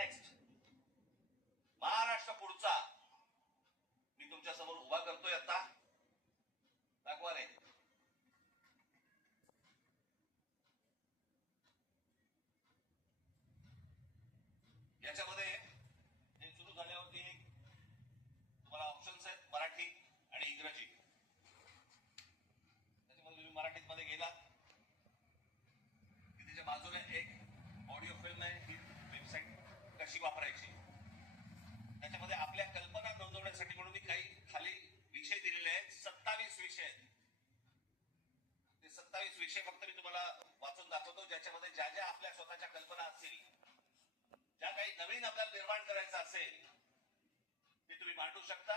Next Maharashtra पुढचा मी तुमच्या समोर उभा करतोय आता. दाखवा रे. याच्यामध्ये हे सुरू झाल्यावरती तुम्हाला ऑप्शन्स आहेत मराठी आणि इंग्रजी. त्याच्यामध्ये तुम्ही मराठीत मध्ये गेला की त्याच्या बाजूला एक ऑडिओ फिल्म आहे. ही वेबसाईट कशी वापरायची त्याच्यामध्ये आपल्या कल्पना नोंदवण्यासाठी म्हणून मी काही खाली विषय दिलेले आहेत. 27 विषय आहेत. ते 27 विषय फक्त मी तुम्हाला वाचून दाखवतो ज्याच्यामध्ये ज्या ज्या आपल्या स्वतःच्या कल्पना असतील, ज्या काही नवीन आपल्याला निर्माण करायचं असेल ते तुम्ही मांडू शकता.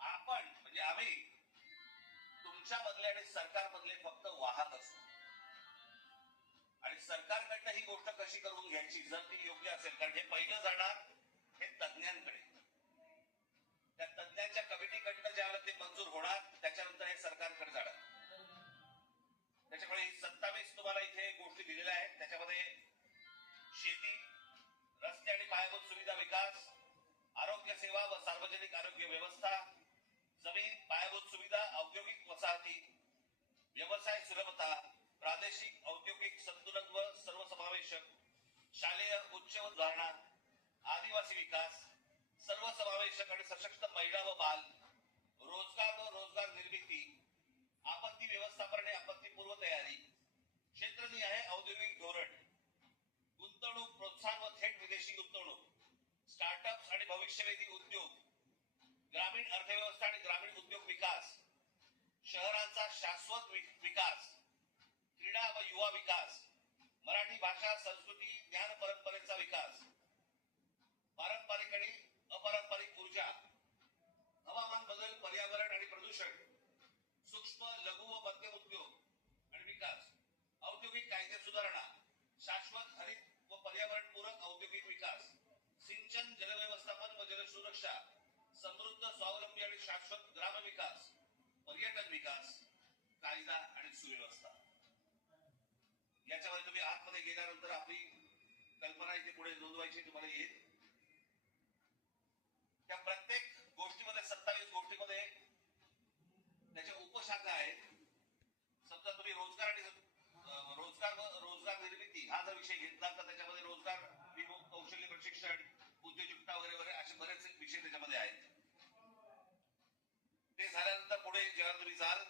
आपण म्हणजे आम्ही तुमच्या मधले आणि सरकार मधले फक्त वाहक असतो आणि सरकारकडनं ही गोष्ट कशी करून घ्यायची जर ती योग्य असेल. कारण हे पहिलं जाणार हे तज्ञांकडे. त्या तज्ञांच्या कमिटीकडनं ज्यावेळेला ते मंजूर होणार त्याच्यानंतर हे सरकारकडे जाणार. त्याच्यामुळे 27 तुम्हाला इथे गोष्टी दिलेल्या आहेत. त्याच्यामध्ये शेती, रस्ते आणि पायाभूत सुविधा विकास, आरोग्य सेवा व सार्वजनिक आरोग्य व्यवस्था, जमीन, पायाभूत सुविधा, औद्योगिक वसाहती, व्यवसाय सुलभता, प्रादेशिक औद्योगिक संतुलन व सर्वसमावेशक, शालेय उच्च व सुधारणा, आदिवासी विकास, सर्वसमावेशक आणि सशक्त महिला व बाल, रोजगार व रोजगार निर्मिती, आपत्ती व्यवस्थापन आणि आपत्तीपूर्व तयारी, क्षेत्रनिहाय औद्योगिक धोरण, गुंतवणूक प्रोत्साहन व थेट विदेशी गुंतवणूक, स्टार्टअप्स आणि भविष्यवेधी उद्योग, ग्रामीण अर्थव्यवस्था आणि ग्रामीण उद्योग विकास, शहरांचा शाश्वत विकास, क्रीडा व युवा विकास, मराठी भाषा संस्कृती ज्ञान परंपरेचा विकास, पारंपरिक आणि अपारंपरिक ऊर्जा, हवामान बदल, पर्यावरण आणि प्रदूषण, सूक्ष्म लघु व मध्यम उद्योग आणि विकास, औद्योगिक कायदे सुधारणा, शाश्वत हरित व पर्यावरणपूरक औद्योगिक विकास, सिंचन, जलव्यवस्थापन व जलसुरक्षा, समृद्ध स्वावलंबी आणि शाश्वत ग्राम विकास, पर्यटन विकास, कायदा आणि सुव्यवस्था. याच्यामध्ये तुम्ही आतमध्ये गेल्यानंतर आपली कल्पना इथे पुढे नोंदवायची तुम्हाला येईल. त्या प्रत्येक गोष्टीमध्ये 27 गोष्टीमध्ये त्याच्या उपशाखा आहेत. समजा तुम्ही रोजगार आणि रोजगार निर्मिती हा जर विषय घेतला तर त्याच्यामध्ये रोजगार विमुक्त, कौशल्य प्रशिक्षण, उद्योजकता वगैरे वगैरे असे बरेच विषय त्याच्यामध्ये आहेत. ते झाल्यानंतर पुढे जेव्हा तुम्ही जाल